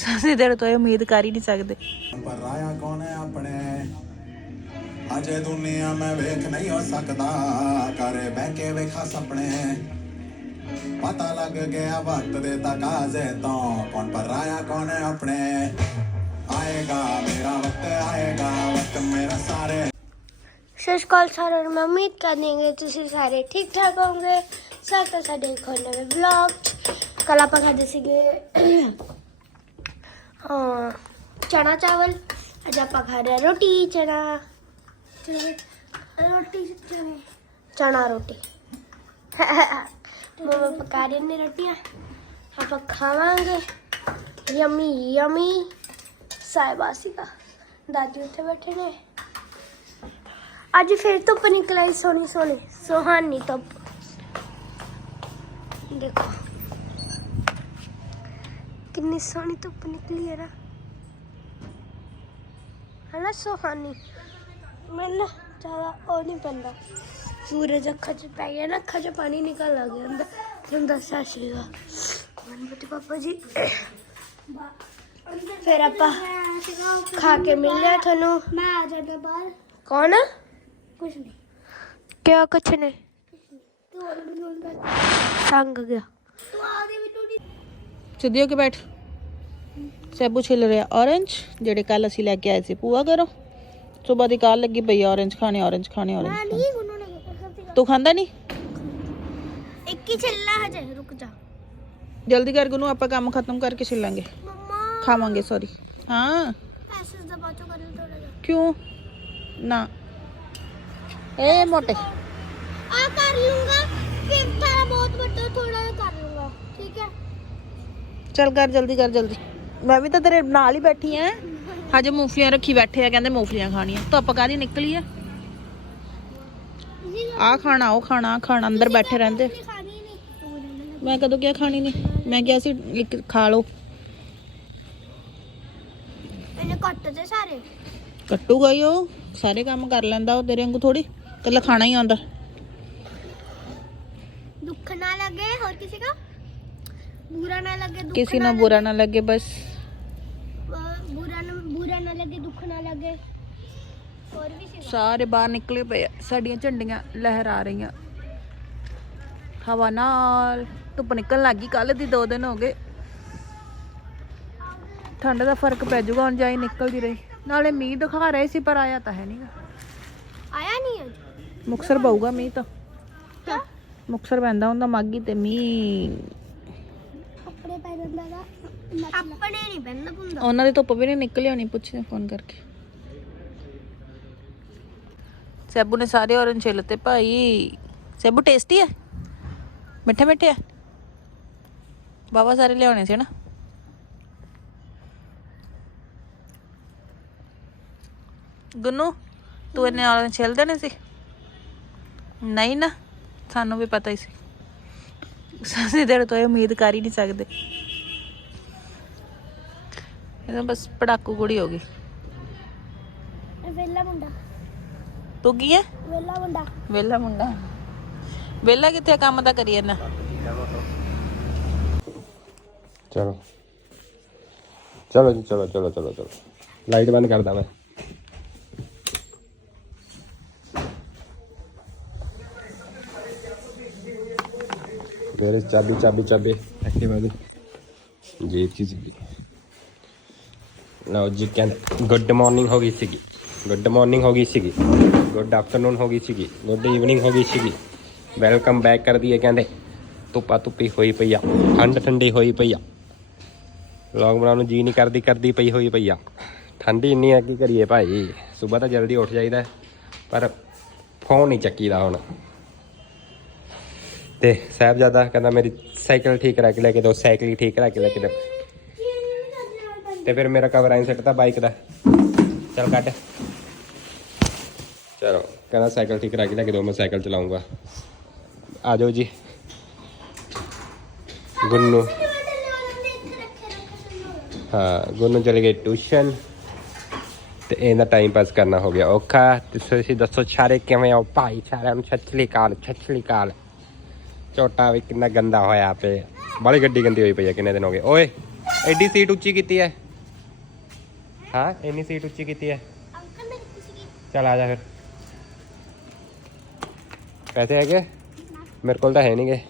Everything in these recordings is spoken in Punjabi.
ਸਾਸੀ ਦੇਰ ਤੋਂ ਇਹ ਉਮੀਦ ਕਰ ਹੀ ਨਹੀਂ ਸਕਦੇ। ਪਰ ਆਇਆ ਕੌਣ ਹੈ ਆਪਣੇ? ਅਜੇ ਦੁਨੀਆ ਮੈਂ ਵੇਖ ਨਹੀਂ ਹੋ ਸਕਦਾ। ਕਰੇ ਬਹਿ ਕੇ ਵੇਖਾ ਸੁਪਨੇ। ਪਤਾ ਲੱਗ ਗਿਆ ਵਕਤ ਦੇ ਤਕਾਜ਼ੇ ਤੋਂ ਕੌਣ ਪਰ ਆਇਆ ਕੌਣ ਹੈ ਆਪਣੇ? ਆਏਗਾ ਮੇਰਾ ਵਕਤ ਆਏਗਾ ਵਕਤ ਮੇਰਾ ਸਾਰੇ। ਸਤਿ ਸ਼੍ਰੀ ਅਕਾਲ ਸਾਰਿਆਂ ਨੂੰ ਮੈਂ ਉਮੀਦ ਕਰਦੀ ਹਾਂ ਕਿ ਤੁਸੀਂ ਸਾਰੇ ਠੀਕ ਠਾਕ ਹੋਵੋਗੇ। ਸਾਡਾ ਸਾਡੇ ਇੱਕ ਹੋਰ ਨਵੇਂ ਵਲੌਗ ਕੱਲ ਆਪਾਂ ਖਾਦੇ ਸੀਗੇ ਹਾਂ ਚਨਾ ਚਾਵਲ। ਅੱਜ ਆਪਾਂ ਖਾ ਰਹੇ ਰੋਟੀ ਚਨਾ। ਰੋਟੀ ਚਨੇ। ਰੋਟੀ। ਮਮਾ ਪਕਾ ਰਹੇ ਨੇ ਰੋਟੀਆਂ। ਆਪਾਂ ਖਾਵਾਂਗੇ। Yummy yummy. ਸਾਹਿਬਾ ਸੀਗਾ। ਦਾਦੀ ਉੱਥੇ ਬੈਠੇ ਨੇ। ਅੱਜ ਫਿਰ ਧੁੱਪ ਨਿਕਲ ਆਈ ਸੋਹਣੀ ਸੋਹਣੀ ਸੁਹਾਨੀ ਧੁੱਪ। ਦੇਖੋ। ਕਿੰਨੀ ਸੋਹਣੀ ਧੁੱਪ ਨਿਕਲੀ ਹੈ ਨਾ। ਹਨਾ ਸੁਹਾਨੀ ਮੈਨੂੰ ਜ਼ਿਆਦਾ ਉਹ ਨਹੀਂ ਪੈਂਦਾ। ਸੂਰਜ ਅੱਖਾਂ 'ਚ ਪੈ ਗਿਆ ਨਾ ਅੱਖਾਂ 'ਚ ਪਾਣੀ ਨਿਕਲ ਲੱਗ ਜਾਂਦਾ ਤੁਹਾਨੂੰ ਦੱਸਿਆ ਸੀਗਾ ਮਨਪਤੀ ਪਾਪਾ ਜੀ। ਫਿਰ ਆਪਾਂ ਖਾ ਕੇ ਮਿਲਿਆ ਤੁਹਾਨੂੰ। ਮੈਂ ਆ ਜਾਣਾ ਬਾਹਰ। ਕੌਣ? ਕੁਛ ਨਹੀਂ। ਕਿਆ ਕੁਛ ਨਹੀਂ? ਤੂੰ ਹੋਰ ਬਲੋਨ ਕਰ ਸੰਗ ਗਿਆ। ਤੂੰ ਆ ਦੇ ਵਿੱਚ ਹੋ ਕੇ ਬੈਠ। ਸੈਬੂ ਛਿਲ ਰਿਹਾ ਔਰੰਜ ਜਿਹੜੇ ਕੱਲ ਅਸੀਂ ਲੈ ਕੇ ਆਏ ਸੀ ਪੂਆ ਕਰੋ ਸਵੇਰ ਦੀ ਕਾਲ ਲੱਗੀ ਪਈ ਔਰੰਜ ਖਾਣੇ ਔਰੰਜ ਖਾਣੇ ਮੈਂ ਔਰੰਜ ਨਹੀਂ ਗੁੰਨੂ ਨੇ ਕਰਤੀ ਤੂੰ ਖਾਂਦਾ ਨਹੀਂ? ਇੱਕ ਹੀ ਛੱਲਾ ਹਜੇ ਰੁਕ ਜਾ। ਜਲਦੀ ਕਰ ਗੁਨੂੰ ਆਪਾਂ ਕੰਮ ਖਤਮ ਕਰਕੇ ਛਿਲਾਂਗੇ। ਮੰਮਾ। ਖਾਵਾਂਗੇ ਸੌਰੀ ਹਾਂ। ਪੈਸੇ ਦਾ ਬਾਚੋ ਕਰ ਥੋੜਾ ਜਿਹਾ। ਕਿਉਂ? ਨਾ। ਇਹ ਮੋਟੇ। ਆ ਕਰ ਲੂੰਗਾ ਫਿਰ ਥੋੜਾ ਬਹੁਤ ਵੱਡਾ ਥੋੜਾ ਜਿਹਾ ਕਰ ਲੂੰਗਾ ਠੀਕ ਹੈ? ਚੱਲ ਕਰ ਜਲਦੀ ਕਰ ਜਲਦੀ। ਮੈਂ ਵੀ ਤਾਂ ਤੇਰੇ ਨਾਲ ਹੀ ਬੈਠੀ ਆ। ਹਜੇ ਮੂੰਫਲੀਆਂ ਰੱਖੀ ਬੈਠੇ ਆ ਕਹਿੰਦੇ ਮੂੰਫਲੀਆਂ ਖਾਣੀਆਂ। ਧੁੱਪ ਕਾਦੀ ਨਿਕਲੀ ਆ? ਆ ਖਾਣਾ ਉਹ ਖਾਣਾ ਖਾਣਾ ਅੰਦਰ ਬੈਠੇ ਰਹਿੰਦੇ। ਮੈਂ ਕਦੋਂ ਕਿਹਾ ਖਾਣੀ ਨਹੀਂ? ਮੈਂ ਕਿਹਾ ਸੀ ਖਾ ਲਓ। ਇਹਨੇ ਕੱਟ ਸਾਰੇ। ਕੱਟੂਗਾ ਹੀ ਉਹ। ਸਾਰੇ ਕੰਮ ਕਰ ਲੈਂਦਾ ਉਹ ਤੇਰੇ ਵਾਂਗੂ ਥੋੜੀ ਇਕੱਲਾ ਖਾਣਾ ਹੀ ਆਉਂਦਾ ਦੁੱਖ ਨਾ ਲੱਗੇ ਹੋਰ ਕਿਸੇ ਦਾ ਬੁਰਾ ਨਾ ਲੱਗੇ ਕਿਸੇ ਨੂੰ ਬੁਰਾ ਨਾ ਲੱਗੇ ਬਸ। ਸਾਰੇ ਬਾਹਰ ਨਿਕਲੇ ਪਏ ਆ। ਸਾਡੀਆਂ ਝੰਡੀਆਂ ਲਹਿਰਾ ਰਹੀਆਂ। ਹਵਾ ਨਾਲ ਧੁੱਪ ਨਿਕਲਣ ਲੱਗੀ ਕੱਲ ਦੀ 2 ਦਿਨ ਹੋ ਗਏ। ਠੰਡ ਦਾ ਫ਼ਰਕ ਪੈ ਜਾਊਗਾ ਹੁਣ ਜਾਈ ਨਿਕਲਦੀ ਰਹੀ। ਨਾਲੇ ਮੀਂਹ ਦਿਖਾ ਰਹੇ ਸੀ ਪਰ ਆਇਆ ਤਾਂ ਹੈ ਨਹੀਂਗਾ ਆਇਆ ਨਹੀਂ ਅੱਜ? ਮੁਕਸਰ ਪਊਗਾ ਮੀਂਹ ਤਾਂ। ਮੁਕਸਰ ਪੈਂਦਾ ਹੁੰਦਾ ਮਾਗੀ ਤੇ ਮੀਂਹ। ਆਪਣੇ ਪੈ ਦਾ ਆਪਣੇ ਨਹੀਂ ਪੈਂਦਾ ਹੁੰਦਾ ਉਹਨਾਂ ਦੀ ਧੁੱਪ ਵੀ ਨਹੀਂ ਨਿਕਲਿਆ ਹੋਣੀ ਪੁੱਛਦੇ ਫੋਨ ਕਰਕੇ। ਸੈਬੂ ਨੇ ਸਾਰੇ ਔਰੰਜ ਛਿੱਲ ਤੇ ਭਾਈ। ਸੈਬੂ ਟੇਸਟੀ ਹੈ ਮਿੱਠਾ ਮਿੱਠਾ ਬਾਬਾ ਸਾਰੇ ਲਿਆਉਣੇ ਸੀ ਨਾ। ਗੁੰਨੂ, ਤੂੰ ਇਹਨੇ ਔਰੰਜ ਛਿੱਲ ਦੇਣੇ ਸੀ? ਨਹੀਂ ਨਾ, ਸਾਨੂੰ ਵੀ ਪਤਾ ਹੀ ਸੀ। ਸਾਸੇ ਦੇਰ ਤੋਂ ਉਮੀਦ ਕਰ ਹੀ ਨਹੀਂ ਸਕਦੇ। ਇਹ ਬਸ ਪੜਾਕੂ ਕੁੜੀ ਹੋ ਗਈ। ਵੇਲਾ ਮੁੰਡਾ। ਤੂੰ ਕੀ ਹੈ ਵੇਲਾ ਮੁੰਡਾ। ਵੇਲਾ ਮੁੰਡਾ। ਵੇਲਾ ਕਿੱਥੇ ਕੰਮ ਤਾਂ ਕਰੀ ਜਾਂਦਾ। ਚਲੋ। ਚਲੋ ਜੀ ਚਲੋ ਚਲੋ ਚਲੋ ਚਲੋ। ਲਾਈਟ ਬੰਦ ਕਰਦਾ ਮੈਂ। ਮੇਰੇ ਚਾਬੀ ਚਾਬੀ ਚਾਬੀ। ਐਕਟਿਵਾ ਦੀ ਜੇਬ ਚ ਸੀਗੀ ਲਓ ਜੀ ਕੈਨ ਗੁੱਡ ਮਾਰਨਿੰਗ ਹੋ ਗਈ ਸੀਗੀ। ਗੁੱਡ ਮਾਰਨਿੰਗ ਹੋ ਗਈ ਸੀਗੀ ਗੁੱਡ ਆਫਟਰਨੂਨ ਹੋ ਗਈ ਸੀਗੀ ਗੁੱਡ ਈਵਨਿੰਗ ਹੋ ਗਈ ਸੀਗੀ ਵੈਲਕਮ ਬੈਕ ਕਰਦੀ ਹੈ ਕਹਿੰਦੇ ਧੁੱਪਾ ਧੁੱਪੀ ਹੋਈ ਪਈ ਆ ਠੰਡ ਠੰਡੀ ਹੋਈ ਪਈ ਆ ਵਲੌਗ ਬਣਾਉਣ ਨੂੰ ਜੀ ਨਹੀਂ ਕਰਦੀ ਕਰਦੀ ਪਈ ਹੋਈ ਪਈ ਆ ਠੰਡੀ ਇੰਨੀ ਆ ਕੀ ਕਰੀਏ ਭਾਈ ਸਵੇਰ ਤਾਂ ਜਲਦੀ ਉੱਠ ਜਾਈਦਾ ਪਰ ਫੋਨ ਨਹੀਂ ਚੱਕੀਦਾ ਹੁਣ ਤੇ ਸਾਹਿਬਜ਼ਾਦਾ ਕਹਿੰਦਾ ਮੇਰੀ ਸਾਈਕਲ ਠੀਕ ਕਰਾ ਕੇ ਲੈ ਕੇ ਦਿਓ ਸਾਈਕਲ ਹੀ ਠੀਕ ਕਰਾ ਕੇ ਲੈ ਕੇ ਦਿਓ ਤੇ ਫਿਰ ਮੇਰਾ ਕਵਰ ਆਈ ਸੈੱਟ ਤਾਂ ਬਾਈਕ ਦਾ ਚੱਲ ਕੱਢ ਚਲੋ ਕਹਿੰਦਾ ਸਾਈਕਲ ਠੀਕ ਕਰਾ ਕੇ ਲੈ ਕੇ ਦਿਓ ਮੈਂ ਸਾਈਕਲ ਚਲਾਉਂਗਾ। ਆ ਜਾਓ ਜੀ। ਗੁੰਨੂ। ਹਾਂ ਗੁੰਨੂ ਚਲੇ ਗਏ ਟਿਊਸ਼ਨ। ਤੇ ਇਹਦਾ ਟਾਈਮ ਪਾਸ ਕਰਨਾ ਹੋ ਗਿਆ ਔਖਾ। ਤੇ ਤੁਸੀਂ ਦੱਸੋ ਸਾਰੇ ਕਿਵੇਂ ਹੋ? ਭਾਈ ਸਾਰਿਆਂ ਨੂੰ ਛੱਛਲੀ ਕਾਲ ਛੱਛਲੀ ਕਾਲ ਝੋਟਾ ਵੀ ਕਿੰਨਾ ਗੰਦਾ ਹੋਇਆ ਪਏ ਬਾਲੀ ਗੱਡੀ ਗੰਦੀ ਹੋਈ ਪਈ ਆ ਕਿੰਨੇ ਦਿਨ ਹੋ ਗਏ? ਓਏ ਐਡੀ ਸੀਟ ਉੱਚੀ ਕੀਤੀ ਹੈ ਹਾਂ ਇੰਨੀ ਸੀਟ ਉੱਚੀ ਕੀਤੀ ਹੈ ਚੱਲ ਆ ਜਾ ਫਿਰ। ਪੈਸੇ ਹੈਗੇ? ਮੇਰੇ ਕੋਲ ਤਾਂ ਹੈ ਨਹੀਂਗੇ।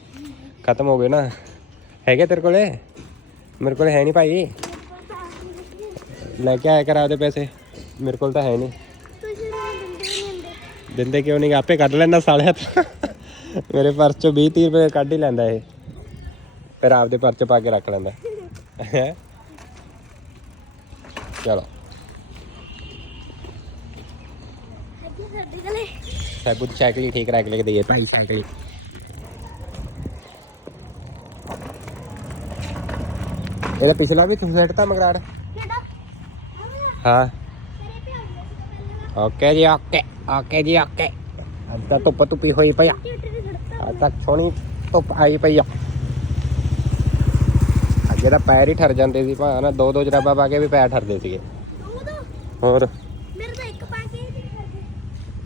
ਖਤਮ ਹੋ ਗਏ ਨਾ। ਹੈਗੇ ਤੇਰੇ ਕੋਲੇ? ਮੇਰੇ ਕੋਲ ਹੈ ਨਹੀਂ ਭਾਈ। ਲੈ ਕੇ ਆਇਆ ਕਰ ਆਪਦੇ ਪੈਸੇ। ਮੇਰੇ ਕੋਲ ਤਾਂ ਹੈ ਨਹੀਂ। ਦਿੰਦੇ ਕਿਉਂ ਨਹੀਂ? ਆਪੇ ਕੱਢ ਲੈਂਦਾ ਸਾਲਿਆ ਤਾਂ। ਮੇਰੇ ਪਰਸ ਚੋਂ 20 30 ਰੁਪਏ ਕੱਢ ਹੀ ਲੈਂਦਾ ਇਹ। ਫਿਰ ਆਪਦੇ ਪਰਸ ਚ ਪਾ ਕੇ ਰੱਖ ਲੈਂਦਾ। ਹੈਂ? ਚਲੋ। ਦੀ ਸਾਈਕਲ ਹੀ ਠੀਕ ਰੱਖ ਲੈ ਕੇ ਦਈਏ ਭਾਈ ਸਾਈਕਲ ਹੀ ਇਹਦਾ ਪਿਛਲਾ ਵੀ ਤੂੰ ਸੈੱਟ ਤਾਂ ਮਗਰਾੜ ਹਾਂ ਓਕੇ ਜੀ ਓਕੇ ਓਕੇ ਜੀ ਓਕੇ ਅੱਜ ਤਾਂ ਧੁੱਪ ਧੁੱਪੀ ਹੋਈ ਪਈ ਆ ਅੱਜ ਤੱਕ ਸੋਹਣੀ ਧੁੱਪ ਆਈ ਪਈ ਆ ਅੱਗੇ ਤਾਂ ਪੈਰ ਹੀ ਠਰ ਜਾਂਦੇ ਸੀ ਭਾਂ ਨਾ ਦੋ ਦੋ ਜਰਾਬਾਂ ਪਾ ਕੇ ਵੀ ਪੈਰ ਠਰਦੇ ਸੀਗੇ ਤਾਂ ਹੋਰ ਮੇਰੇ ਤਾਂ ਇੱਕ ਪਾ ਕੇ ਹੀ ਕਰਦੇ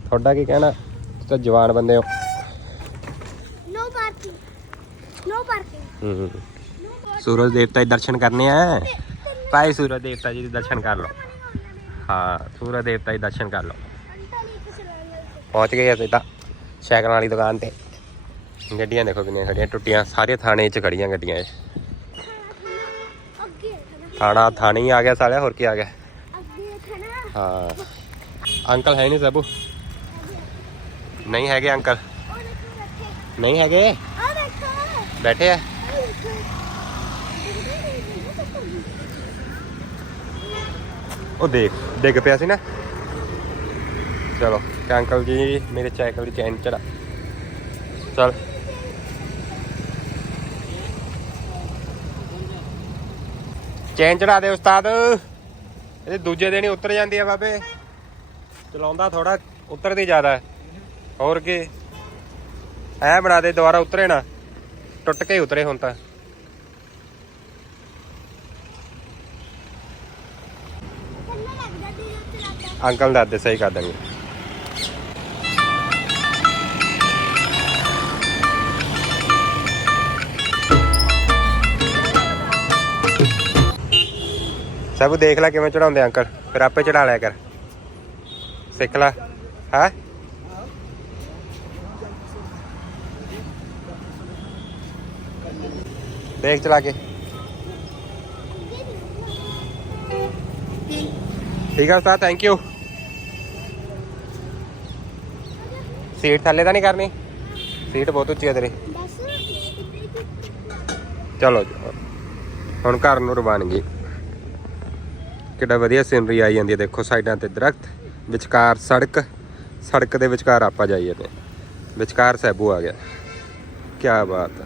ਤੁਹਾਡਾ ਕੀ ਕਹਿਣਾ ਤੁਸੀਂ ਤਾਂ ਜਵਾਨ ਬੰਦੇ ਹੋ। ਨੋ ਪਾਰਕਿੰਗ ਨੋ ਪਾਰਕਿੰਗ ਹੂੰ ਸੂਰਜ ਦੇਵਤਾ ਦੇ ਦਰਸ਼ਨ ਕਰਨੇ ਆ। ਭਾਈ ਸੂਰਜ ਦੇਵਤਾ ਜੀ ਦੇ ਦਰਸ਼ਨ ਕਰ ਲਓ। ਹਾਂ ਸੂਰਜ ਦੇਵਤਾ ਦੇ ਦਰਸ਼ਨ ਕਰ ਲਓ। ਪਹੁੰਚ ਗਏ ਅਸੀਂ ਤਾਂ ਸਾਈਕਲ ਵਾਲੀ ਦੁਕਾਨ ਤੇ। ਗੱਡੀਆਂ ਦੇਖੋ ਕਿੰਨੀਆਂ ਖੜੀਆਂ ਟੁੱਟੀਆਂ। ਸਾਰੇ ਥਾਣੇ 'ਚ ਖੜੀਆਂ ਗੱਡੀਆਂ ਇਹ। ਅੱਗੇ ਥਾਣਾ ਥਾਣੇ ਹੀ ਆ ਗਿਆ ਸਾਲਿਆ ਹੋਰ ਕੀ ਆ ਗਿਆ। ਅੱਗੇ ਖਣਾ ਹਾਂ। ਅੰਕਲ ਹੈ ਨਹੀਂ ਸਭੂ। ਨਹੀਂ ਹੈਗੇ ਅੰਕਲ? ਨਹੀਂ ਹੈਗੇ? ਬੈਠੇ ਆ। ਉਹ ਦੇਖ, ਡਿੱਗ ਪਿਆ ਸੀ ਨਾ। ਚਲੋ ਅੰਕਲ ਜੀ ਮੇਰੇ ਸਾਈਕਲ ਦੀ ਚੈਨ ਚੜਾ। ਚਲ। ਚੈਨ ਚੜਾ ਦੇ ਉਸਤਾਦ। ਇਹਦੇ ਦੂਜੇ ਦਿਨ ਹੀ ਉਤਰ ਜਾਂਦੀ ਆ ਬਾਬੇ। ਚਲਾਉਂਦਾ ਥੋੜਾ ਉਤਰਦੀ ਜ਼ਿਆਦਾ। ਹੈ। ਹੋਰ ਕੀ? ਐ ਬਣਾ ਦੇ, ਦੁਬਾਰਾ ਉਤਰੇ ਨਾ। ਟੁੱਟ ਕੇ ਹੀ ਉਤਰੇ ਹੁਣ ਤਾਂ। ਅੰਕਲ ਦੱਸਦੇ ਸਹੀ ਕਰ ਦਾਂਗੇ ਸਭ ਦੇਖ ਲੈ ਕਿਵੇਂ ਚੜਾਉਂਦੇ ਅੰਕਲ। ਫਿਰ ਆਪੇ ਚੜਾ ਲਿਆ ਕਰ। ਸਿੱਖ ਲੈ। ਹੈ? ਦੇਖ ਚਲਾ ਕੇ। ਠੀਕ ਆ ਉਸਤਾਦ ਥੈਂਕ ਯੂ ਸੀਟ ਥੱਲੇ ਤਾਂ ਨਹੀਂ ਕਰਨੀ? ਸੀਟ ਬਹੁਤ ਉੱਚੀ ਆ ਤੇਰੀ। ਚਲੋ ਹੁਣ ਘਰ ਨੂੰ ਰਵਾਨ ਗਈ। ਕਿੱਡਾ ਵਧੀਆ ਸੀਨਰੀ ਆਈ ਜਾਂਦੀ ਹੈ ਦੇਖੋ ਸਾਈਡਾਂ ਤੇ ਦਰਖਤ, ਵਿਚਕਾਰ ਸੜਕ ਸੜਕ ਦੇ ਵਿਚਕਾਰ ਆਪਾਂ ਜਾਈਏ ਤੇ। ਵਿਚਕਾਰ ਸੈਬੂ ਆ ਗਿਆ। ਕੀ ਬਾਤ ਹੈ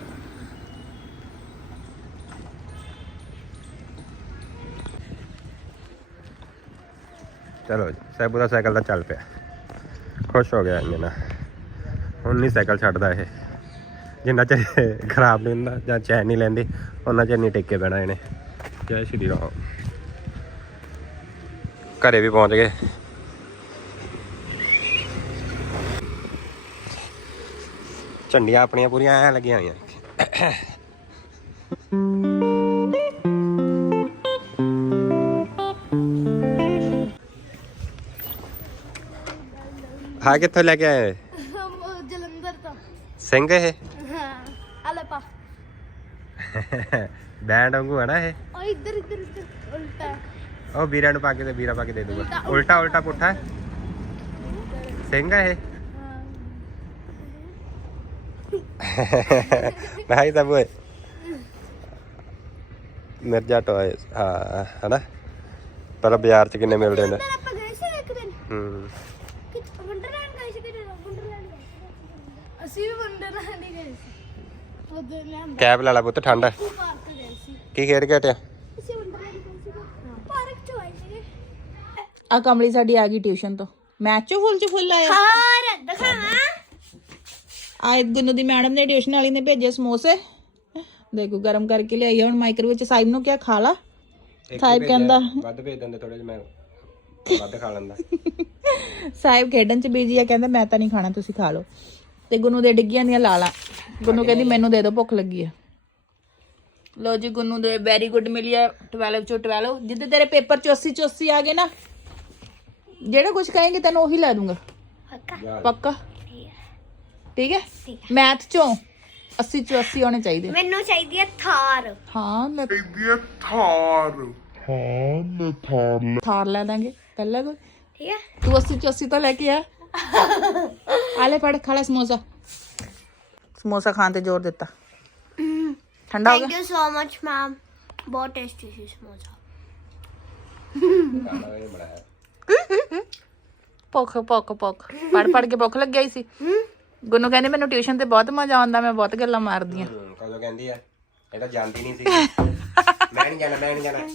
ਚਲੋ ਜੀ ਸੈਬੂ ਦਾ ਸਾਈਕਲ ਤਾਂ ਚੱਲ ਪਿਆ। ਖੁਸ਼ ਹੋ ਗਿਆ ਇੰਨੇ ਨਾ ਹੁਣ ਨਹੀਂ ਸਾਈਕਲ ਛੱਡਦਾ ਇਹ। ਜਿੰਨਾ ਚਿਰ ਖਰਾਬ ਨਹੀਂ ਹੁੰਦਾ ਜਾਂ ਚੈਨ ਨਹੀਂ ਲੈਂਦੀ, ਉਹਨਾਂ ਚਿਰ ਨਹੀਂ ਟਿੱਕੇ ਬਹਿਣਾ ਇਹਨੇ। ਜੈ ਸ਼੍ਰੀ ਰਾਮ। ਘਰੇ ਵੀ ਪਹੁੰਚ ਗਏ। ਝੰਡੀਆਂ ਆਪਣੀਆਂ ਪੂਰੀਆਂ ਐ ਲੱਗੀਆਂ ਹੋਈਆਂ। ਹਾਂ ਕਿੱਥੋਂ ਲੈ ਕੇ ਆਏ ਜਲੰਧਰ ਤੋਂ ਸਿੰਘ ਇਹ ਹਾਂ ਆਲੇ ਪਾ ਬੈਂਡ ਵਾਂਗੂ ਹੈ ਨਾ ਇਹ ਉਹ ਇੱਧਰ ਇੱਧਰ ਇੱਧਰ ਉਲਟਾ ਉਹ ਵੀਰਾਂ ਨੂੰ ਪਾ ਕੇ ਤੇ ਵੀਰਾ ਪਾ ਕੇ ਦੇ ਦੂਗਾ ਉਲਟਾ ਉਲਟਾ ਪੁੱਠਾ ਸਿੰਘ ਹੈ ਇਹ ਨਹੀਂ ਤਾਂ ਬੋਏ ਮਿਰਜ਼ਾ ਟੋਏ ਹਾਂ ਹਨਾ ਪਰ ਬਾਜ਼ਾਰ ਚ ਕਿੰਨੇ ਮਿਲਦੇ ਨੇ ਅੰਦਰ ਆਪਾਂ ਗਏ ਸੀ ਇੱਕ ਦਿਨ ਹੂੰ ਕਿ ਵੰਡਰਲੈਂਡ ਗਏ ਸੀ ਕਿ ਵੰਡਰਲੈਂਡ ਗਏ ਸੀ। ਅਸੀਂ ਵੀ ਵੰਡਰਲੈਂਡ ਹੀ ਗਏ ਸੀ। ਉਧਰ ਲੈਂਦਾ ਕੈਬ ਲੈ ਲਾ ਪੁੱਤ ਠੰਡ ਹੈ। ਪਾਰਕ ਗਏ ਸੀ। ਕੀ ਖੇਡ ਕੇ ਹਟਿਆ? ਅਸੀਂ ਵੰਡਰਲੈਂਡ ਗਏ ਸੀ। ਪਾਰਕ ਚ ਆਏ ਸੀਗੇ। ਆ ਕਮਲੀ ਸਾਡੀ ਆ ਗਈ ਟਿਊਸ਼ਨ ਤੋਂ। ਮੈਚ ਚ ਫੁੱਲ ਚ ਫੁੱਲ ਆਇਆ। ਹਾਰ ਦਿਖਾਵਾਂ ਆ ਗੁੰਨੂ ਦੀ ਮੈਡਮ ਨੇ ਟਿਊਸ਼ਨ ਵਾਲੀ ਨੇ ਭੇਜੇ ਸਮੋਸੇ। ਦੇਖੋ ਗਰਮ ਕਰਕੇ ਲਿਆਈ ਆ। ਹੁਣ ਮਾਈਕ੍ਰੋਵੇਵ ਚ ਸਾਹਿਬ ਨੂੰ ਕਿਹਾ ਖਾ ਲਾ। ਸਾਹਿਬ ਕਹਿੰਦਾ ਵੱਧ ਭੇਜ ਦਿੰਦੇ ਥੋੜੇ ਜਿਹਾ ਮੈਂ ਵੱਧ ਖਾ ਲੈਂਦਾ। ਸਾਹਿਬ ਖੇਡਣ ਚ ਬੀਜੀ ਆ ਕਹਿੰਦਾ ਮੈਂ ਤਾਂ ਨਹੀਂ ਖਾਣਾ ਤੁਸੀਂ ਖਾ ਲਓ। ਤੇ ਗੁੰਨੂ ਦੇ ਡਿੱਗੀਆਂ ਦੀਆਂ ਲਾਲਾਂ। ਗੁੰਨੂ ਕਹਿੰਦੀ ਮੈਨੂੰ ਦੇ ਦਿਓ ਭੁੱਖ ਲੱਗੀ ਆ। ਲੋ ਜੀ ਗੁੰਨੂ ਦੇ ਵੈਰੀ ਗੁੱਡ ਮਿਲੀ ਹੈ 12 ਚੋਂ 12 ਜਿੱਦੇ ਤੇਰੇ ਪੇਪਰ 84 84 ਆ ਗਏ ਨਾ ਜਿਹੜਾ ਕੁਝ ਕਹੇਂਗੇ ਤੈਨੂੰ ਉਹੀ ਲੈ ਦੂੰਗਾ। ਪੱਕਾ? ਪੱਕਾ? ਠੀਕ ਹੈ? ਮੈਥ ਚੋਂ 80 ਚੋਂ 80 ਆਉਣੇ ਚਾਹੀਦੇ। ਮੈਨੂੰ ਚਾਹੀਦੀ ਹੈ ਥਾਰ। ਹਾਂ ਲੈ ਥਾਰ ਲੈ ਦਾਂਗੇ। ਪਹਿਲਾਂ ਕੋਈ ਠੀਕ ਹੈ? ਤੂੰ 80 ਚੋਂ 80 ਤਾਂ ਲੈ ਕੇ ਆ। ਆਲੇ ਫੜ ਖਾਲਾ ਸਮੋਸਾ। ਸਮੋਸਾ ਖਾਣ ਤੇ ਜ਼ੋਰ ਦਿੱਤਾ। ਠੰਡਾ ਹੋ ਥੈਂਕ ਗਿਆ ਯੂ ਸੋ ਮਚ ਮੈਮ ਬਹੁਤ ਟੇਸਟੀ ਸੀ ਸਮੋਸਾ। ਭੁੱਖ ਭੁੱਖ ਭੁੱਖ। ਪੜ ਪੜ ਕੇ ਭੁੱਖ ਲੱਗ ਗਈ ਸੀ। ਗੁੰਨੂ ਕਹਿੰਦੀ ਮੈਨੂੰ ਟਿਊਸ਼ਨ ਤੇ ਬਹੁਤ ਮਜ਼ਾ ਆਉਂਦਾ ਮੈਂ ਬਹੁਤ ਗੱਲਾਂ ਮਾਰਦੀ ਆ ਕਦੋਂ ਕਹਿੰਦੀ ਆ? ਇਹ ਤਾਂ ਜਾਂਦੀ ਨਹੀਂ ਸੀ। ਮੈਂ ਨਹੀਂ ਜਾਣਾ ਮੈਂ ਨਹੀਂ ਜਾਣਾ।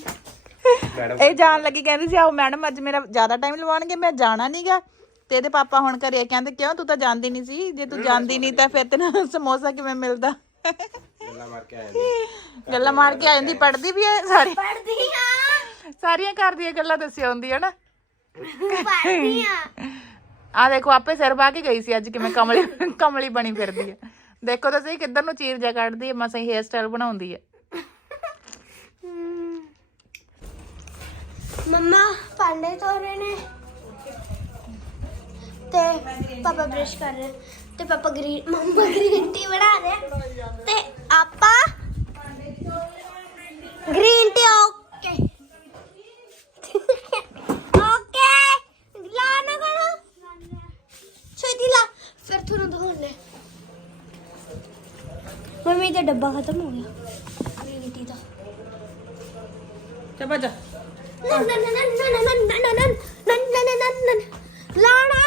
ਇਹ ਜਾਣ ਲੱਗੀ ਕਹਿੰਦੀ ਸੀ ਆਓ ਮੈਡਮ ਅੱਜ ਮੇਰਾ ਜ਼ਿਆਦਾ ਟਾਈਮ ਲਵਾਉਣਗੇ ਮੈਂ ਜਾਣਾ ਨਹੀਂਗਾ ਤੇ ਇਹਦੇ ਪਾਪਾ ਹੁਣ ਘਰੇ ਕਹਿੰਦੇ ਕਿਉਂ ਤੂੰ ਤਾਂ ਜਾਂਦੀ ਨਹੀਂ ਸੀ? ਜੇ ਤੂੰ ਜਾਂਦੀ ਨਹੀਂ ਤਾਂ ਫਿਰ ਤੈਨੂੰ ਸਮੋਸਾ ਕਿਵੇਂ ਮਿਲਦਾ? ਗੱਲਾਂ ਮਾਰ ਕੇ ਆ ਜਾਂਦੀ ਗੱਲਾਂ ਮਾਰ ਕੇ ਆ ਜਾਂਦੀ ਪੜਦੀ ਵੀ ਹੈ ਸਾਰੀ? ਪੜਦੀ ਹਾਂ ਸਾਰੀਆਂ ਘਰ ਦੀਆਂ ਗੱਲਾਂ ਦੱਸਿਆ ਹੁੰਦੀ ਹੈ ਨਾ। ਪੜਦੀ ਹਾਂ ਆ। ਦੇਖੋ ਆਪੇ ਸਿਰ ਪਾ ਕੇ ਗਈ ਸੀ ਅੱਜ ਕਿਵੇਂ ਕਮਲੀ ਕਮਲੀ ਬਣੀ ਫਿਰਦੀ ਹੈ ਦੇਖੋ ਤਾਂ ਸਹੀ ਕਿੱਧਰ ਨੂੰ ਚੀਰ ਜਾ ਕੱਢਦੀ ਹੈ ਮਸਾਂ ਹੀ ਹੇਅਰ ਸਟਾਈਲ ਬਣਾਉਂਦੀ ਹੈ ਮੰਮਾ ਭਾਂਡੇ ਧੋ ਰਹੇ ਨੇ। ਤੇ ਪਾਪਾ ਬ੍ਰਸ਼ ਕਰ ਰਹੇ। ਤੇ ਪਾਪਾ ਗ੍ਰੀਨ ਮੰਮਾ ਗ੍ਰੀਨ ਟੀ ਬਣਾ ਰਹੇ। ਤੇ ਆਪਾਂ ਗ੍ਰੀਨ ਟੀ ਓਕੇ ਓਕੇ ਲਾ ਨਾ ਕਰੋ। ਛੇਤੀ ਲਾ। ਫਿਰ ਤੁਹਾਨੂੰ ਦਿਖਾਉਣੇ ਮੰਮੀ ਦਾ ਡੱਬਾ ਖਤਮ ਹੋ ਗਿਆ। ਗ੍ਰੀਨ ਟੀ ਦਾ। ਚੱਲ ਜਾ ਲਾਣਾ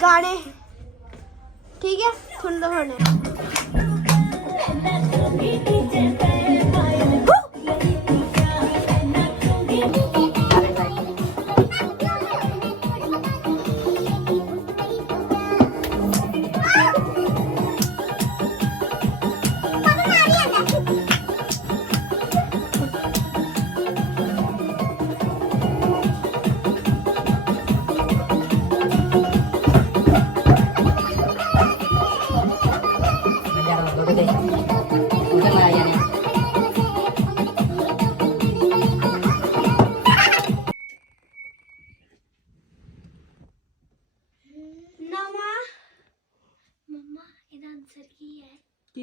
ਗਾਣੇ ਠੀਕ ਹੈ ਸੁਣ ਲਓ ਹੁਣ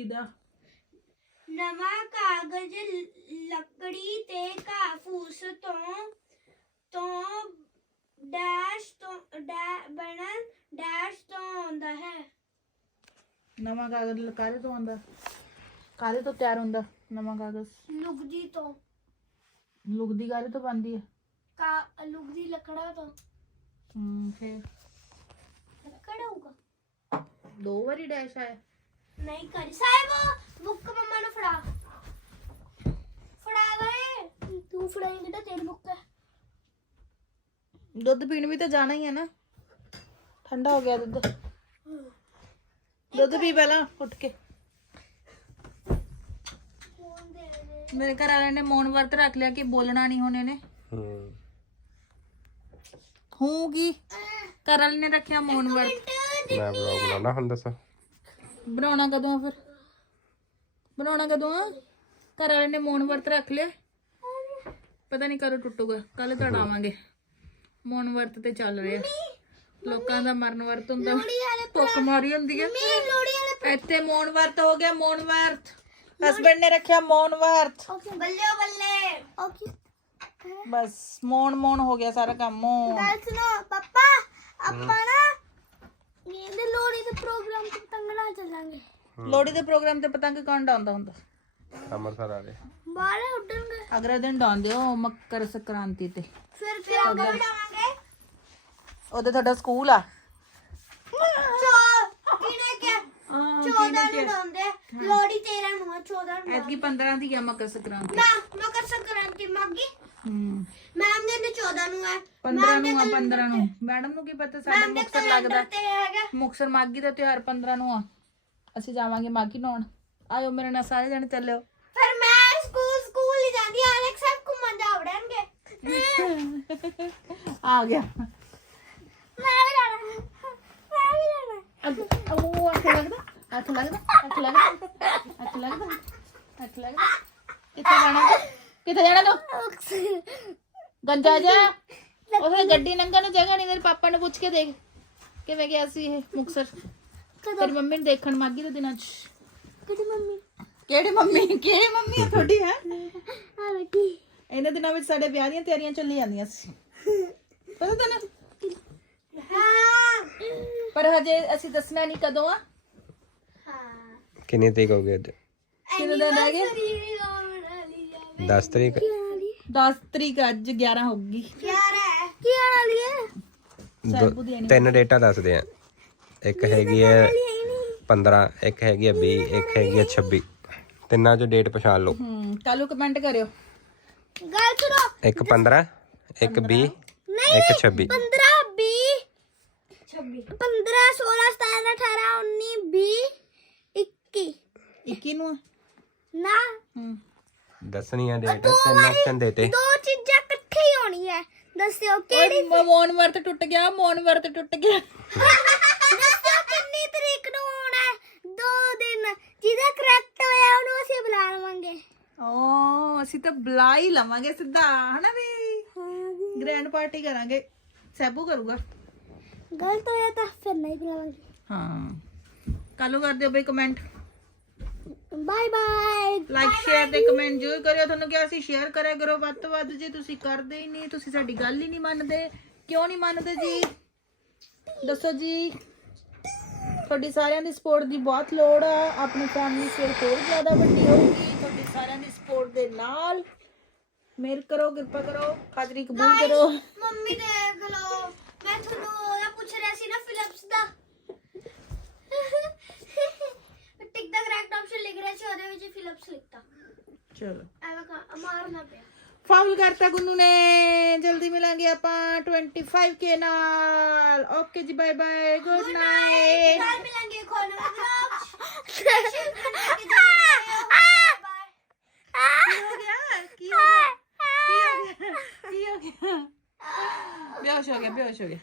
ਹੈ ਕਿਦਾ ਨਵਾਂ ਕਾਗਜ਼ ਲੱਕੜੀ ਤੇ ਘਾਹ ਫੂਸ ਤੋਂ ਤੋਂ ਡੈਸ਼ ਤੋਂ ਡੈ ਬਣਨ ਡੈਸ਼ ਤੋਂ ਆਉਂਦਾ ਹੈ। ਨਵਾਂ ਕਾਗਜ਼ ਕਾਹਦੇ ਤੋਂ ਆਉਂਦਾ? ਕਾਹਦੇ ਤੋਂ ਤਿਆਰ ਹੁੰਦਾ ਨਵਾਂ ਕਾਗਜ਼? ਲੁਗਦੀ ਤੋਂ। ਲੁਕਦੀ ਕਾਹਦੇ ਤੋਂ ਬਣਦੀ ਹੈ? ਕਾ ਲੁਗਦੀ ਲੱਕੜਾ ਤੋਂ। ਹੂੰ ਫੇਰ? ਲੱਕੜ ਹੋਊਗਾ ਦੋ ਵਾਰੀ ਡੈਸ਼ ਆਇਆ। ਨਹੀਂ ਕਰੀ। ਸਾਹਿਬ ਬੁੱਕ ਮੰਮਾ ਨੂੰ ਫੜਾ। ਫੜਾ ਗਏ ਤੂੰ ਫੜਾਏਂਗੇ ਤਾਂ ਤੇਰੀ ਬੁੱਕ ਹੈ। ਦੁੱਧ ਪੀਣ ਵੀ ਤਾਂ ਜਾਣਾ ਹੀ ਹੈ ਨਾ। ਠੰਡਾ ਹੋ ਗਿਆ ਦੁੱਧ। ਦੁੱਧ ਪੀ ਪਹਿਲਾਂ ਉੱਠ ਕੇ। ਫੋਨ ਦੇ ਦੇ। ਮੇਰੇ ਘਰ ਵਾਲਿਆਂ ਨੇ ਮੌਨ ਵਰਤ ਰੱਖ ਲਿਆ ਕਿ ਬੋਲਣਾ ਨਹੀਂ ਹੋਣੇ ਨੇ ਹੂੰ। ਹੂੰ ਕੀ? ਘਰ ਵਾਲੇ ਨੇ ਰੱਖਿਆ ਮੌਨ ਵਰਤ। ਮੈਂ ਬਲੌਗ ਬਣਾਉਣਾ ਹੁਣ ਦੱਸੋ। ਬਣਾਉਣਾ ਕਦੋਂ ਆ ਫਿਰ? ਬਣਾਉਣਾ ਕਦੋਂ ਆ? ਘਰ ਵਾਲੇ ਨੇ ਮੌਨ ਵਰਤ ਰੱਖ ਲਿਆ। ਪਤਾ ਨਹੀਂ ਕਦੋਂ ਟੁੱਟੂਗਾ ਕੱਲ ਘੜ ਆਵਾਂਗੇ। ਮੌਨ ਵਰਤ ਤੇ ਚੱਲ ਰਿਹਾ। ਲੋਕਾਂ ਦਾ ਮਰਨ ਵਰਤ ਹੁੰਦਾ। ਭੁੱਖ ਮਾਰੀ ਹੁੰਦੀ ਹੈ ਇੱਥੇ ਮੌਨ ਵਰਤ ਹੋ ਗਿਆ ਮੌਨ ਵਰਤ। ਹਸਬੰਡ ਨੇ ਰੱਖਿਆ ਮੌਨ ਵਰਤ। ਬੱਲੇ ਬੱਲੇ। ਓਕੇ। ਬਸ ਮੌਨ ਮੌਨ ਹੋ ਗਿਆ ਸਾਰਾ ਕੰਮ ਮੌਨ ਗੱਲ ਸੁਣੋ ਪਾਪਾ ਆਪਾਂ ਨਾ ਇਹਦੇ ਲੋੜੀ ਦੇ ਪ੍ਰੋਗਰਾਮ ਤੇ ਪਤੰਗਣਾ ਚੱਲਾਂਗੇ। ਲੋਹੜੀ ਦੇ ਪ੍ਰੋਗਰਾਮ ਤੇ ਪਤੰਗ ਕੌਣ ਡਾਉਂਦਾ ਹੁੰਦਾ? ਅੰਮ੍ਰਿਤਸਰ ਵਾਲੇ। ਬਾਹਰ ਉੱਡਣਗੇ। ਅਗਲੇ ਦਿਨ ਡਾਉਂਦੇ ਹੋ ਮੱਕਰ ਸੰਕ੍ਰਾਂਤੀ ਤੇ। ਫਿਰ ਫਿਰ ਅੱਗੇ ਉਡਾਵਾਂਗੇ ਉਹਦੇ ਤੁਹਾਡਾ ਸਕੂਲ ਆ? ਚੋ ਕਿਨੇ ਕਿ 14 ਨੂੰ ਡਾਉਂਦੇ। ਲੋੜੀ 13 ਨੂੰ ਆ 14 ਨੂੰ ਐਤਕੀ 15 ਦੀ ਆ ਮੱਕਰ ਸੰਕ੍ਰਾਂਤੀ। ਨਾ ਮਕਰ ਸੰਕ੍ਰਾਂਤੀ ਮਾਗੀ। ਹੂੰ। ਮੈਮ ਦੇ ਨੇ 14 ਨੂੰ ਹੈ। 15 ਨੂੰ ਆ 15 ਨੂੰ। ਮੈਡਮ ਨੂੰ ਕੀ ਪਤਾ ਸਾਡਾ ਮੁਕਸਰ ਲੱਗਦਾ? ਤੇ ਹੈਗਾ। ਮੁਕਸਰ ਮਾਗੀ ਦਾ ਤਿਉਹਾਰ 15 ਨੂੰ ਆ। ਅਸੀਂ ਜਾਵਾਂਗੇ ਮਾਗੀ ਨਹਾਉਣ। ਆਇਓ ਮੇਰੇ ਨਾਲ ਸਾਰੇ ਜਣੇ ਚੱਲਿਓ। ਫਿਰ ਮੈਂ ਸਕੂਲ ਸਕੂਲ ਹੀ ਜਾਂਦੀ ਆ ਅਲੈਕਸ ਸਭ ਘੁੰਮਣ ਜਾ ਵੜਨਗੇ। ਆ ਗਿਆ। ਮੈਂ ਵੀ ਜਾਣਾ। ਮੈਂ ਵੀ ਜਾਣਾ। ਉਹ ਅੱਖ ਲੱਗਦਾ? ਅੱਖ ਲੱਗਦਾ? ਅੱਖ ਲੱਗਦਾ? ਅੱਖ ਲੱਗਦਾ? ਅੱਖ ਲੱਗਦਾ? ਕਿੱਥੇ ਜਾਣਾ? ਕਿੱਥੇ ਜਾਣਾ ਤੂੰ? ਗੰਜਾ ਜਾ। ਉਹਦੇ ਗੱਡੀ ਲੰਘਣ ਨੂੰ ਜਗ੍ਹਾ ਨਹੀਂ ਤੇਰੇ ਪਾਪਾ ਨੂੰ ਪੁੱਛ ਕੇ ਦੇਖ। ਕਿਵੇਂ ਗਿਆ ਸੀ ਇਹ ਮੁਕਸਰ? ਤੇਰੀ ਮੰਮੀ ਨੂੰ ਦੇਖਣ ਮਾਗੀ ਦੇ ਦਿਨਾਂ ਚ। ਕਿਹੜੀ ਮੰਮੀ? ਕਿਹੜੀ ਮੰਮੀ? ਕਿਹੜੀ ਮੰਮੀ ਆ ਤੁਹਾਡੀ ਹੈ? ਆ ਬੈਠੀ ਇਹਨਾਂ ਦਿਨਾਂ ਵਿੱਚ ਸਾਡੇ ਵਿਆਹ ਦੀਆਂ ਤਿਆਰੀਆਂ ਚੱਲੀ ਜਾਂਦੀਆਂ ਸੀ। ਪਤਾ ਤੈਨੂੰ? ਪਰ ਹਜੇ ਅਸੀਂ ਦੱਸਣਾ ਨਹੀਂ ਕਦੋਂ ਆ। ਹਾਂ। ਕਿੰਨੇ ਤਰੀਕ ਹੋ ਗਏ ਅੱਜ? ਕਿੰਨੇ ਦਿਨ ਰਹਿ ਗਏ? 10 ਤਰੀਕ। 10 ਤਰੀਕ ਅੱਜ 11 ਹੋ ਗਈ। ਕੀ ਆ ਰਿਹਾ ਹੈ। ਕੀ ਆ ਵਾਲੀ ਹੈ? ਸੈਬੂ ਦੀ ਤਿੰਨ ਡੇਟਾ ਦੱਸਦੇ ਆ। ਇੱਕ ਹੈਗੀ ਹੈ 15 ਇੱਕ ਹੈਗੀ ਹੈ 20 ਇੱਕ ਹੈਗੀ ਹੈ 26 ਤਿੰਨਾਂ ਚੋਂ ਡੇਟ ਪਛਾਣ ਲਓ। ਹੂੰ ਕੱਲੂ ਕਮੈਂਟ ਕਰਿਓ। ਗੱਲ ਸੁਣੋ। ਇੱਕ 15 ਇੱਕ 20 ਨਹੀਂ ਇੱਕ 26 15 20 26 15 16 17 18 19 20 21 21 ਨੂੰ ਆ? ਨਾ। ਹੂੰ। ਦੱਸਣੀ ਆ ਡੇਟ ਤਿੰਨ ਆਪਸ਼ਨ ਦੇਤੇ ਦੋ ਚੀਜ਼ਾਂ ਇਕੱਠੇ ਹੀ ਹੋਣੀ ਹੈ ਦੱਸਿਓ ਕਿਹੜੀ ਓਏ ਮੋਨ ਵਰਤ ਟੁੱਟ ਗਿਆ ਮੋਨ ਵਰਤ ਟੁੱਟ ਗਿਆ। ਦੱਸਿਓ ਕਿੰਨੀ ਤਰੀਕ ਨੂੰ ਹੋਣਾ ਹੈ? ਦੋ ਦਿਨ। ਜਿਹਦਾ ਕਰੈਕਟ ਹੋਇਆ ਉਹਨੂੰ ਅਸੀਂ ਬੁਲਾ ਲਵਾਂਗੇ। ਓ ਅਸੀਂ ਤਾਂ ਬੁਲਾ ਹੀ ਲਵਾਂਗੇ ਸਿੱਧਾ ਹਨਾ ਵੀ? ਗ੍ਰੈਂਡ ਪਾਰਟੀ ਕਰਾਂਗੇ। ਸੈਬੂ ਕਰੂਗਾ। ਗਲਤ ਹੋਇਆ ਤਾਂ ਫਿਰ ਨਹੀਂ ਬੁਲਾਵਾਂਗੇ। ਹਾਂ। ਕੱਲੂ ਕਰ ਦਿਓ ਬਈ comment bye bye like share ਤੇ ਕਮੈਂਟ ਜ਼ਰੂਰ ਕਰਿਓ। ਤੁਹਾਨੂੰ ਕਿਹਾ ਸੀ ਸ਼ੇਅਰ ਕਰਿਆ ਕਰੋ ਵੱਧ ਤੋਂ ਵੱਧ ਜੇ ਤੁਸੀਂ ਕਰਦੇ ਹੀ ਨਹੀਂ ਤੁਸੀਂ ਸਾਡੀ ਗੱਲ ਹੀ ਨਹੀਂ ਮੰਨਦੇ। ਕਿਉਂ ਨਹੀਂ ਮੰਨਦੇ ਜੀ? ਦੱਸੋ ਜੀ ਤੁਹਾਡੀ ਸਾਰਿਆਂ ਦੀ ਸਪੋਰਟ ਦੀ ਬਹੁਤ ਲੋੜ ਆ। ਆਪਣੀ ਫੈਮਿਲੀ ਫਿਰ ਹੋਰ ਜ਼ਿਆਦਾ ਵੱਡੀ ਹੋਊਗੀ। ਤੁਹਾਡੀ ਸਾਰਿਆਂ ਦੀ ਸਪੋਰਟ ਦੇ ਨਾਲ ਮੇਰ ਕਰੋ ਕਿਰਪਾ ਕਰੋ ਹਾਜ਼ਰੀ ਕਬੂਲ ਕਰੋ। ਮੰਮੀ ਦੇਖ ਲਓ। ਮੈਂ ਤੁਹਾਨੂੰ ਉਹਦਾ ਪੁੱਛ ਰਿਹਾ ਸੀ ਨਾ ਫਿਲਿਪਸ ਦਾ ਕਰੈਕਟ ਆਪਸ਼ਨ ਲਿਖ ਰਿਹਾ ਸੀ ਲਿਖਤਾ ਚਲੋ। ਐਵੇਂ ਮਾਰਨਾ ਪਿਆ। ਫਾਉਲ ਕਰਤਾ ਗੁੰਨੂ ਨੇ। ਜਲਦੀ ਮਿਲਾਂਗੇ ਆਪਾਂ 25k ਨਾਲ। ਓਕੇ ਜੀ ਬਾਏ ਬਾਏ ਗੁੱਡ ਨਾਈਟ ਕੱਲ ਮਿਲਾਂਗੇ ਖੋਲ ਵਲੌਗ ਕੀ ਹੋ ਗਿਆ? ਕੀ ਹੋ ਗਿਆ? ਕੀ ਹੋ ਗਿਆ? ਕੀ ਹੋ ਗਿਆ? ਬੇਹੋਸ਼ ਹੋ ਗਿਆ ਬੇਹੋਸ਼ ਹੋ ਗਿਆ।